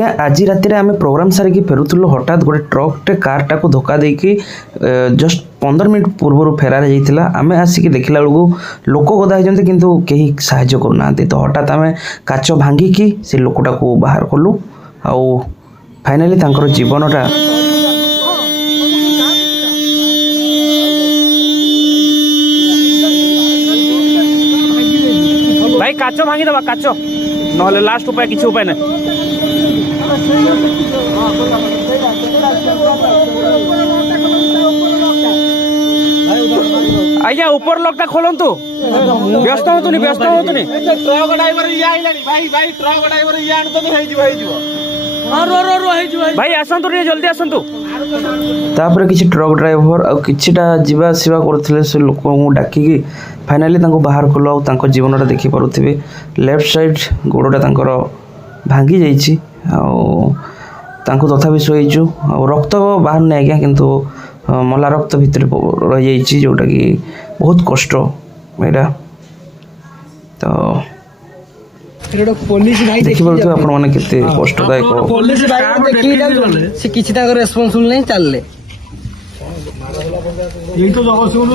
या आज राति आम प्रोग्राम सारिकी फेरुलु हठात गोटे ट्रकटे कारटा को धोका देकी जस्ट 15 मिनट पूर्व फेरार जाइए आम आसिक देखला बेलू लोक गदा होती किंतु कहीं साहाय्य करूना तो हठात आम काच भांगिकी से लोकटा को बाहर कलु आउ फाइनाली तांकर जीवनटा भाई काच भांगी दबा काच ना लास्ट उपाय किसी उपाय ना आज्ञा ऊपर लॉकटा खोलंतु व्यस्त होतुनी ट्रक ड्राइवर भाई भाई ट्रक ड्राइवर भाई आसंतु रे जल्दी आसंतु तापर किसी ट्रक ड्राइवर आ किछिटा जीवा आसवा करथिले से लोक को डाकिकी फाइनाली तांको बाहर कलो आ तांको जीवनटा देखि पारुथिबे लेफ्ट साइड गोड़टा तांकर भांगी जाइछि आ तांको तथापि सोइछु आ रक्त बाहर नै आज्ञा किंतु मला रक्त भितर रह जाइछि जोटा कि बहुत कष्ट एटा तो पुलिस भाई देखि पारुथिबे आपण माने केते कष्टदायक पुलिस भाई देखि जाले से किछि ताकर रेस्पोंसिबल नै चलले ये तो जगह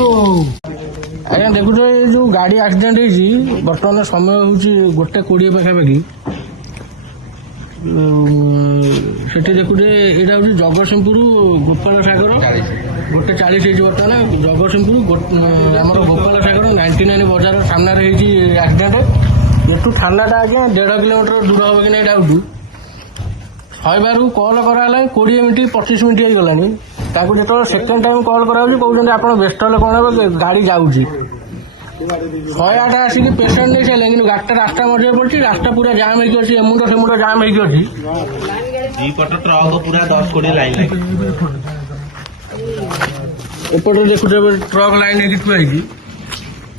आज्ञा देखु जो गाड़ी एक्सीडेंट होइछि वर्तमान समय होउछि 1:20 पाखापाखि सेठी देखुटे एटा होउछि जगतसिंहपुर गोपाल सागर 1:40 होइछि वर्तमान जगतसिंहपुर हमर गोपाल सागर 99 बाजार सामने होइछि एक्सीडेंट एठू थानाटा आज्ञा 1.5 किलोमीटर दूर हम कि नहीं डाउट 100 बार कल कराला 20 मिनिट 25 मिनिट हो गलानी ताकू जो सेकेंड टाइम कल कराऊँ कहते आप व्यस्त हेल्ले कौन हम गाड़ी जाऊँगी 108 आसिक पेसेंट नहीं सारे कि गाड़ीटा रास्ता मझे पड़ी रास्ता पूरा जाम होगी एमुंड सेमुंड जाम होगी एपटे देखुए ट्रक लाइन थुआई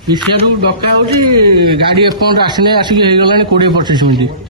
पिछारू डका हो गाड़ी एपर्यंत आसने आसिक हो गला 20-25 मिनिट।